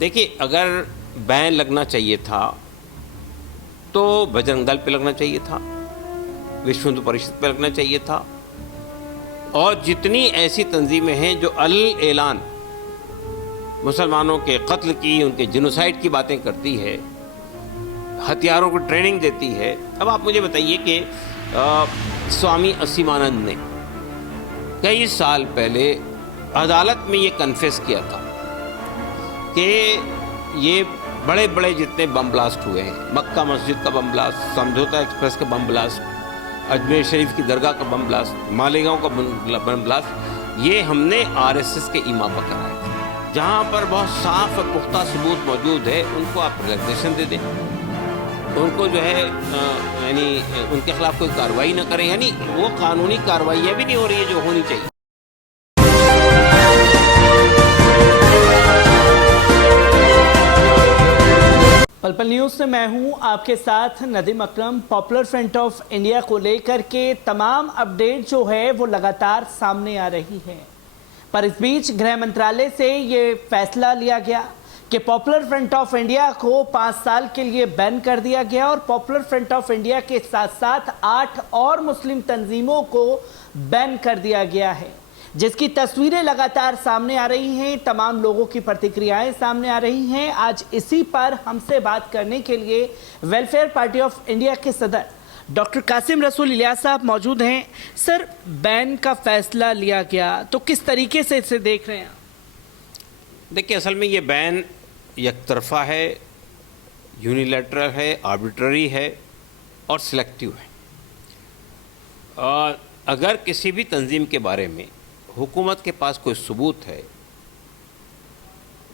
دیکھیے اگر بین لگنا چاہیے تھا تو بجرنگ دل پہ لگنا چاہیے تھا، وشو ہندو پریشد پہ لگنا چاہیے تھا، اور جتنی ایسی تنظیمیں ہیں جو اعلان مسلمانوں کے قتل کی، ان کے جنوسائیڈ کی باتیں کرتی ہے، ہتھیاروں کو ٹریننگ دیتی ہے۔ اب آپ مجھے بتائیے کہ سوامی اسیمانند نے کئی سال پہلے عدالت میں یہ کنفیس کیا تھا کہ یہ بڑے بڑے جتنے بم بلاسٹ ہوئے ہیں، مکہ مسجد کا بم بلاسٹ، سمجھوتا ایکسپریس کا بم بلاسٹ، اجمیر شریف کی درگاہ کا بم بلاسٹ، مالیگاؤں کا بم بلاسٹ، یہ ہم نے RSS کے ایما پر کرائے تھے۔ جہاں پر بہت صاف اور پختہ ثبوت موجود ہے ان کو آپ ریلیکسیشن دے دیں، ان کو جو ہے یعنی ان کے خلاف کوئی کارروائی نہ کریں، یعنی وہ قانونی کارروائیاں بھی نہیں ہو رہی ہے جو ہونی چاہیے۔ پل پل نیوز سے میں ہوں آپ کے ساتھ ندیم اکرم۔ پاپولر فرنٹ آف انڈیا کو لے کر کے تمام اپڈیٹ جو ہے وہ لگاتار سامنے آ رہی ہے، پر اس بیچ گرہ منترالے سے یہ فیصلہ لیا گیا کہ پاپولر فرنٹ آف انڈیا کو 5 سال کے لیے بین کر دیا گیا، اور پاپولر فرنٹ آف انڈیا کے ساتھ ساتھ 8 اور مسلم تنظیموں کو بین کر دیا گیا ہے، جس کی تصویریں لگاتار سامنے آ رہی ہیں، تمام لوگوں کی پرتکریائیں سامنے آ رہی ہیں۔ آج اسی پر ہم سے بات کرنے کے لیے ویلفیئر پارٹی آف انڈیا کے صدر ڈاکٹر قاسم رسول الیاس صاحب موجود ہیں۔ سر، بین کا فیصلہ لیا گیا تو کس طریقے سے اسے دیکھ رہے ہیں؟ دیکھیں اصل میں یہ بین یک طرفہ ہے، یونیلیٹرل ہے، آربیٹری ہے اور سلیکٹیو ہے۔ اور اگر کسی بھی تنظیم کے بارے میں حکومت کے پاس کوئی ثبوت ہے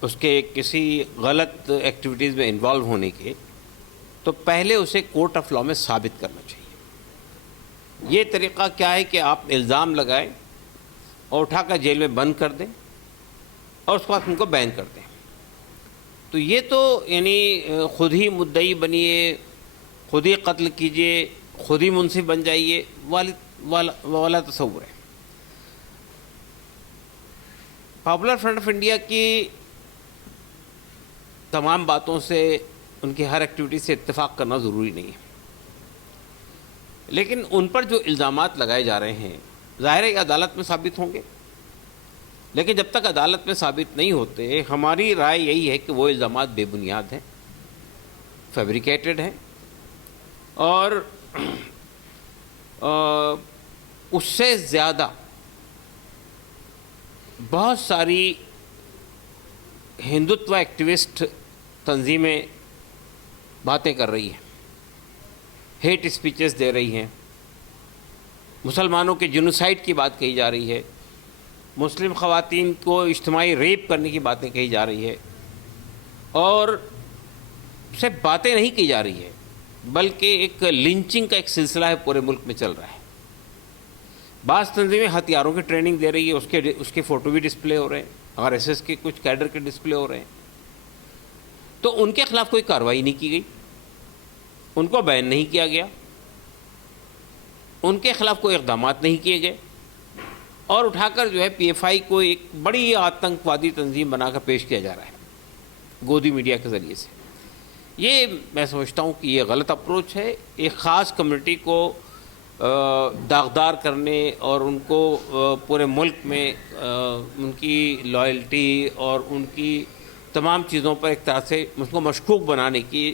اس کے کسی غلط ایکٹیویٹیز میں انوالو ہونے کے، تو پہلے اسے کورٹ آف لا میں ثابت کرنا چاہیے۔ یہ طریقہ کیا ہے کہ آپ الزام لگائیں اور اٹھا کر جیل میں بند کر دیں اور اس کے بعد ان کو بین کر دیں، تو یہ تو یعنی خود ہی مدعی بنیے، خود ہی قتل کیجئے، خود ہی منصف بن جائیے والا تصور ہے۔ پاپولر فرنٹ آف انڈیا کی تمام باتوں سے، ان کی ہر ایکٹیویٹی سے اتفاق کرنا ضروری نہیں ہے، لیکن ان پر جو الزامات لگائے جا رہے ہیں ظاہر ہے کہ عدالت میں ثابت ہوں گے، لیکن جب تک عدالت میں ثابت نہیں ہوتے ہماری رائے یہی ہے کہ وہ الزامات بے بنیاد ہیں، فیبریکیٹڈ ہیں، اور اس سے زیادہ بہت ساری ہندوتو ایکٹیوسٹ تنظیمیں باتیں کر رہی ہیں، ہیٹ اسپیچز دے رہی ہیں، مسلمانوں کے جنوسائیڈ کی بات کہی جا رہی ہے، مسلم خواتین کو اجتماعی ریپ کرنے کی باتیں کہی جا رہی ہے، اور صرف باتیں نہیں کی جا رہی ہے بلکہ ایک لنچنگ کا ایک سلسلہ ہے پورے ملک میں چل رہا ہے۔ بعض تنظیمیں ہتھیاروں کی ٹریننگ دے رہی ہے، اس کے فوٹو بھی ڈسپلے ہو رہے ہیں، RSS کے کچھ کیڈر کے ڈسپلے ہو رہے ہیں، تو ان کے خلاف کوئی کارروائی نہیں کی گئی، ان کو بین نہیں کیا گیا، ان کے خلاف کوئی اقدامات نہیں کیے گئے، اور اٹھا کر جو ہے PFI کو ایک بڑی آتنکوادی تنظیم بنا کر پیش کیا جا رہا ہے گودی میڈیا کے ذریعے سے۔ یہ میں سمجھتا ہوں کہ یہ غلط اپروچ ہے، ایک خاص کمیونٹی کو داغدار کرنے اور ان کو پورے ملک میں ان کی لائلٹی اور ان کی تمام چیزوں پر ایک طرح سے اس کو مشکوک بنانے کی،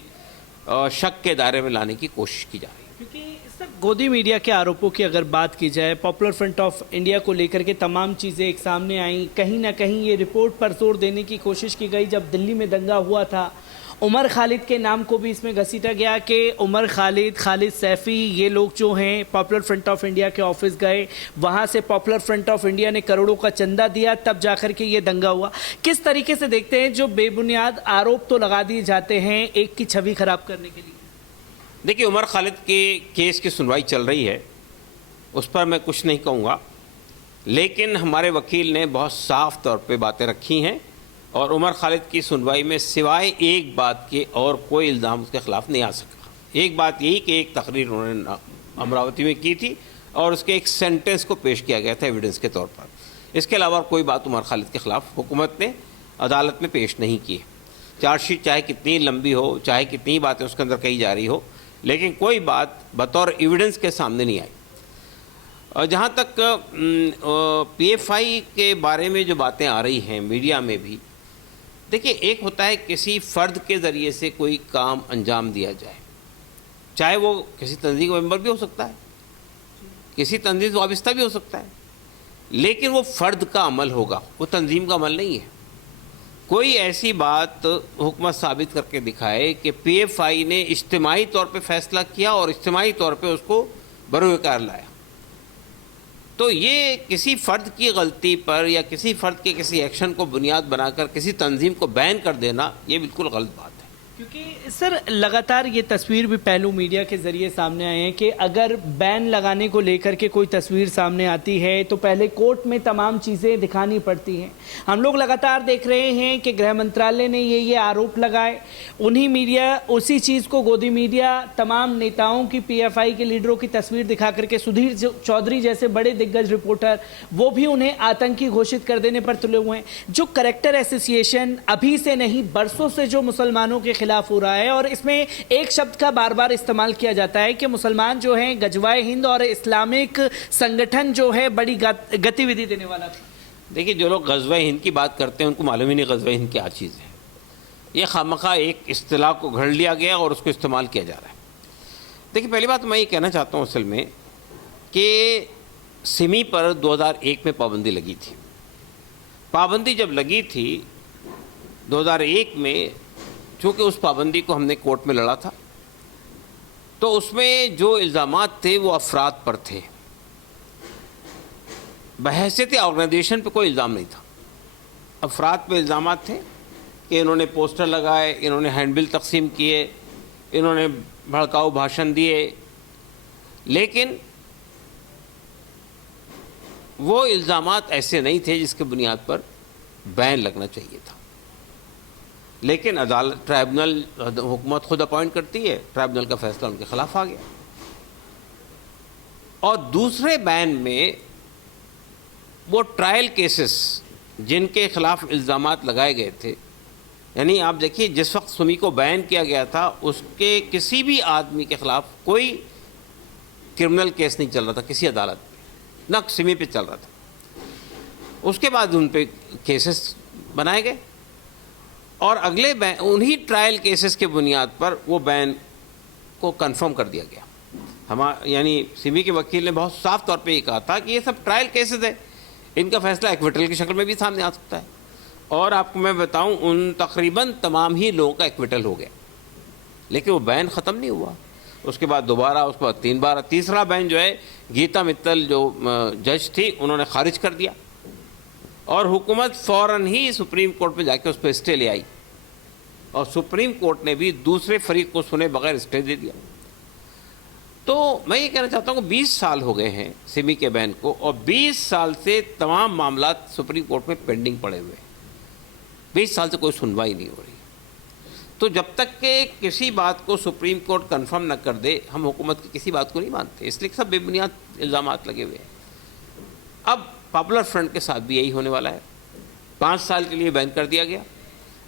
شک کے دائرے میں لانے کی کوشش کی جا رہی ہے۔ کیونکہ سر، گودی میڈیا کے آروپوں کی اگر بات کی جائے، پاپولر فرنٹ آف انڈیا کو لے کر کے تمام چیزیں ایک سامنے آئیں، کہیں نہ کہیں یہ رپورٹ پر زور دینے کی کوشش کی گئی۔ جب دلی میں دنگا ہوا تھا، عمر خالد کے نام کو بھی اس میں گھسیٹا گیا کہ عمر خالد، خالد سیفی، یہ لوگ جو ہیں پاپولر فرنٹ آف انڈیا کے آفس گئے، وہاں سے پاپولر فرنٹ آف انڈیا نے کروڑوں کا چندہ دیا، تب جا کر کے یہ دنگا ہوا۔ کس طریقے سے دیکھتے ہیں جو بے بنیاد آروپ تو لگا دیے جاتے ہیں ایک کی چھوی خراب کرنے کے لیے؟ دیکھیے عمر خالد کے کیس کی سنوائی چل رہی ہے، اس پر میں کچھ نہیں کہوں گا، لیکن ہمارے وکیل نے بہت صاف طور پہ باتیں رکھی ہیں، اور عمر خالد کی سنوائی میں سوائے ایک بات کے اور کوئی الزام اس کے خلاف نہیں آ سکا۔ ایک بات یہی کہ ایک تقریر انہوں نے امراوتی میں کی تھی اور اس کے ایک سینٹنس کو پیش کیا گیا تھا ایویڈنس کے طور پر، اس کے علاوہ کوئی بات عمر خالد کے خلاف حکومت نے عدالت میں پیش نہیں کی۔ چارج شیٹ چاہے کتنی لمبی ہو، چاہے کتنی باتیں اس کے اندر کہی جا رہی ہو، لیکن کوئی بات بطور ایویڈنس کے سامنے نہیں آئی۔ اور جہاں تک پی ایف آئی کے بارے میں جو باتیں آ رہی ہیں میڈیا میں بھی، دیکھیے ایک ہوتا ہے کسی فرد کے ذریعے سے کوئی کام انجام دیا جائے، چاہے وہ کسی تنظیم کا ممبر بھی ہو سکتا ہے، کسی تنظیم سے وابستہ بھی ہو سکتا ہے، لیکن وہ فرد کا عمل ہوگا، وہ تنظیم کا عمل نہیں ہے۔ کوئی ایسی بات حکومت ثابت کر کے دکھائے کہ پی ایف آئی نے اجتماعی طور پہ فیصلہ کیا اور اجتماعی طور پہ اس کو بروئے کار لایا، تو یہ کسی فرد کی غلطی پر یا کسی فرد کے کسی ایکشن کو بنیاد بنا کر کسی تنظیم کو بین کر دینا، یہ بالکل غلط بات ہے۔ کیونکہ سر لگاتار یہ تصویر بھی پہلو میڈیا کے ذریعے سامنے آئے ہیں کہ اگر بین لگانے کو لے کر کے کوئی تصویر سامنے آتی ہے تو پہلے کورٹ میں تمام چیزیں دکھانی پڑتی ہیں۔ ہم لوگ لگاتار دیکھ رہے ہیں کہ گرہ منترالیہ نے یہ آروپ لگائے، انہی میڈیا اسی چیز کو گودی میڈیا تمام نیتاؤں کی، پی ایف آئی کے لیڈروں کی تصویر دکھا کر کے سدھیر چودھری جیسے بڑے دگگج رپورٹر وہ بھی انہیں آتنکی گھوشت کر دینے پر تلے ہوئے ہیں۔ جو کریکٹر ایسوسیشن ابھی سے نہیں برسوں سے جو مسلمانوں کے خلاف ہو رہا ہے، اور اس میں ایک شبد کا بار بار استعمال کیا جاتا ہے کہ مسلمان جو ہیں غزوہ ہند اور اسلامک سنگٹھن جو ہے بڑی گتی ودھی دینے والا تھا۔ دیکھیے جو لوگ غزوہ ہند کی بات کرتے ہیں ان کو معلوم ہی نہیں غزوہ ہند کیا چیز ہے۔ یہ خامخواہ ایک اصطلاح کو گھڑ لیا گیا اور اس کو استعمال کیا جا رہا ہے۔ دیکھیے پہلی بات میں یہ کہنا چاہتا ہوں اصل میں کہ سمی پر 2001 میں پابندی لگی تھی۔ پابندی جب لگی تھی 2001 میں، چونکہ اس پابندی کو ہم نے کورٹ میں لڑا تھا، تو اس میں جو الزامات تھے وہ افراد پر تھے، بحیثیت آرگنائزیشن پہ کوئی الزام نہیں تھا۔ افراد پہ الزامات تھے کہ انہوں نے پوسٹر لگائے، انہوں نے ہینڈ بل تقسیم کیے، انہوں نے بھڑکاؤ بھاشن دیے، لیکن وہ الزامات ایسے نہیں تھے جس کے بنیاد پر بین لگنا چاہیے تھا۔ لیکن عدالت ٹرائبونل حکومت خود اپوائنٹ کرتی ہے، ٹرائبونل کا فیصلہ ان کے خلاف آ گیا۔ اور دوسرے بین میں وہ ٹرائل کیسز جن کے خلاف الزامات لگائے گئے تھے، یعنی آپ دیکھیے جس وقت سمی کو بین کیا گیا تھا اس کے کسی بھی آدمی کے خلاف کوئی کرمنل کیس نہیں چل رہا تھا کسی عدالت میں، نہ سمی پہ چل رہا تھا۔ اس کے بعد ان پہ کیسز بنائے گئے اور اگلے بین انہی ٹرائل کیسز کے بنیاد پر وہ بین کو کنفرم کر دیا گیا۔ یعنی سمی کے وکیل نے بہت صاف طور پہ یہ کہا تھا کہ یہ سب ٹرائل کیسز ہیں، ان کا فیصلہ ایکویٹل کی شکل میں بھی سامنے آ سکتا ہے۔ اور آپ کو میں بتاؤں ان تقریباً تمام ہی لوگوں کا ایکویٹل ہو گیا، لیکن وہ بین ختم نہیں ہوا۔ اس کے بعد دوبارہ، اس کے بعد 3 بار، تیسرا بین جو ہے گیتا متل جو جج تھی انہوں نے خارج کر دیا، اور حکومت فوراً ہی سپریم کورٹ پہ جا کے اس پہ اسٹے لے آئی، اور سپریم کورٹ نے بھی دوسرے فریق کو سنے بغیر اسٹے دے دیا۔ تو میں یہ کہنا چاہتا ہوں کہ 20 سال ہو گئے ہیں سمی کے بین کو، اور 20 سال سے تمام معاملات سپریم کورٹ میں پینڈنگ پڑے ہوئے ہیں، 20 سال سے کوئی سنوائی نہیں ہو رہی۔ تو جب تک کہ کسی بات کو سپریم کورٹ کنفرم نہ کر دے ہم حکومت کی کسی بات کو نہیں مانتے، اس لیے سب بے بنیاد الزامات لگے ہوئے ہیں۔ اب پاپولر فرنٹ کے ساتھ بھی یہی ہونے والا ہے، 5 سال کے لیے بین کر دیا گیا،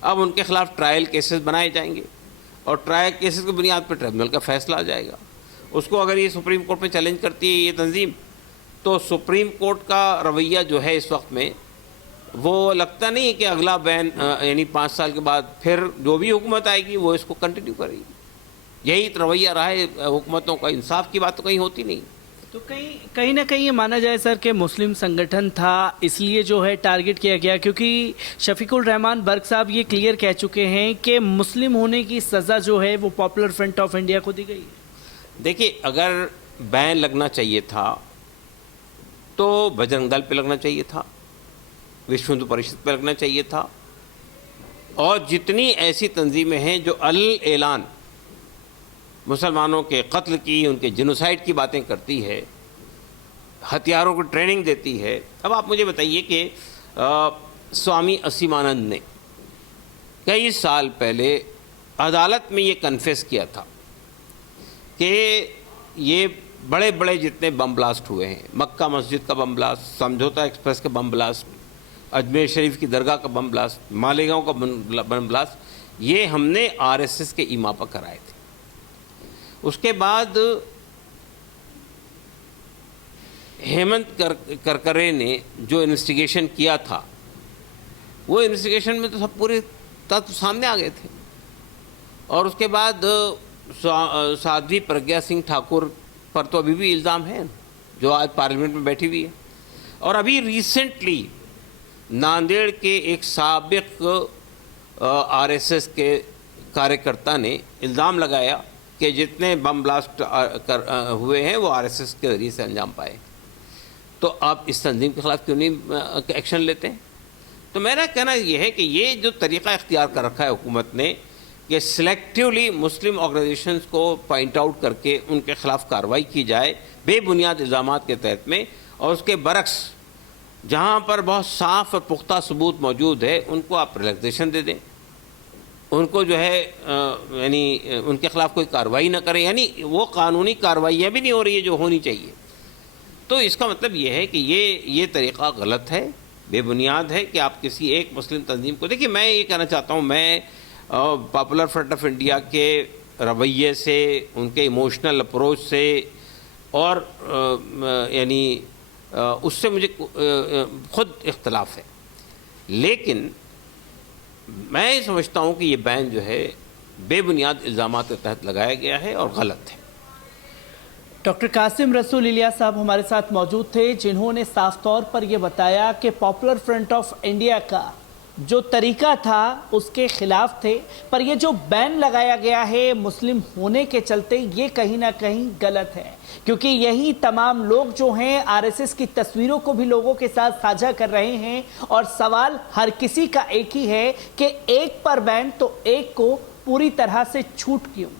اب ان کے خلاف ٹرائل کیسز بنائے جائیں گے، اور ٹرائل کیسز کی بنیاد پر ٹریبونل کا فیصلہ آ جائے گا۔ اس کو اگر یہ سپریم کورٹ میں چیلنج کرتی ہے یہ تنظیم، تو سپریم کورٹ کا رویہ جو ہے اس وقت میں وہ لگتا نہیں ہے کہ اگلا بین یعنی 5 سال کے بعد پھر جو بھی حکومت آئے گی وہ اس کو کنٹینیو کرے گی۔ یہی رویہ رہا ہے حکومتوں کا، انصاف کی بات تو کہیں ہوتی نہیں۔ تو کہیں نہ کہیں یہ مانا جائے سر کہ مسلم سنگٹھن تھا اس لیے جو ہے ٹارگٹ کیا گیا، کیونکہ شفیق الرحمان برق صاحب یہ کلیئر کہہ چکے ہیں کہ مسلم ہونے کی سزا جو ہے وہ پاپولر فرنٹ آف انڈیا کو دی گئی ہے۔ دیکھیے اگر بین لگنا چاہیے تھا تو بجرنگ دل پہ لگنا چاہیے تھا، وشو ہندو پریشد پہ لگنا چاہیے تھا، اور جتنی ایسی تنظیمیں ہیں جو اعلان مسلمانوں کے قتل کی، ان کے جینوسائیڈ کی باتیں کرتی ہے، ہتھیاروں کو ٹریننگ دیتی ہے۔ اب آپ مجھے بتائیے کہ سوامی اسیمانند نے کئی سال پہلے عدالت میں یہ کنفیس کیا تھا کہ یہ بڑے بڑے جتنے بم بلاسٹ ہوئے ہیں، مکہ مسجد کا بم بلاسٹ، سمجھوتا ایکسپریس کا بم بلاسٹ، اجمیر شریف کی درگاہ کا بم بلاسٹ، مالیگاؤں کا بم بلاسٹ، یہ ہم نے RSS کے ایما پر کرائے تھے. اس کے بعد ہیمنت کرکرے نے جو انویسٹیگیشن کیا تھا، وہ انویسٹیگیشن میں تو سب پورے تتو سامنے آ گئے تھے. اور اس کے بعد سادھوی پرگیا سنگھ ٹھاکر پر تو ابھی بھی الزام ہے، جو آج پارلیمنٹ میں بیٹھی ہوئی ہے. اور ابھی ریسنٹلی ناندیڑ کے ایک سابق RSS کے کاریہ نے الزام لگایا کہ جتنے بم بلاسٹ ہوئے ہیں وہ RSS کے ذریعے سے انجام پائے. تو آپ اس تنظیم کے خلاف کیوں نہیں ایکشن لیتے ہیں؟ تو میرا کہنا یہ ہے کہ یہ جو طریقہ اختیار کر رکھا ہے حکومت نے کہ سلیکٹیولی مسلم آرگنائزیشنز کو پوائنٹ آؤٹ کر کے ان کے خلاف کارروائی کی جائے بے بنیاد الزامات کے تحت میں، اور اس کے برعکس جہاں پر بہت صاف اور پختہ ثبوت موجود ہے ان کو آپ ریلیکسیشن دے دیں، ان کو جو ہے یعنی ان کے خلاف کوئی کارروائی نہ کریں، یعنی وہ قانونی کارروائیاں بھی نہیں ہو رہی ہے جو ہونی چاہیے. تو اس کا مطلب یہ ہے کہ یہ طریقہ غلط ہے، بے بنیاد ہے کہ آپ کسی ایک مسلم تنظیم کو دیکھیے. میں یہ کہنا چاہتا ہوں، میں پاپولر فرنٹ آف انڈیا کے رویے سے، ان کے ایموشنل اپروچ سے اور یعنی اس سے مجھے خود اختلاف ہے، لیکن میں سمجھتا ہوں کہ یہ بین جو ہے بے بنیاد الزامات کے تحت لگایا گیا ہے اور غلط ہے. ڈاکٹر قاسم رسول الیاس صاحب ہمارے ساتھ موجود تھے، جنہوں نے صاف طور پر یہ بتایا کہ پاپولر فرنٹ آف انڈیا کا جو طریقہ تھا اس کے خلاف تھے، پر یہ جو بین لگایا گیا ہے مسلم ہونے کے چلتے یہ کہیں نہ کہیں غلط ہے، کیونکہ یہی تمام لوگ جو ہیں RSS کی تصویروں کو بھی لوگوں کے ساتھ ساجھا کر رہے ہیں. اور سوال ہر کسی کا ایک ہی ہے کہ ایک پر بین تو ایک کو پوری طرح سے چھوٹ کیوں؟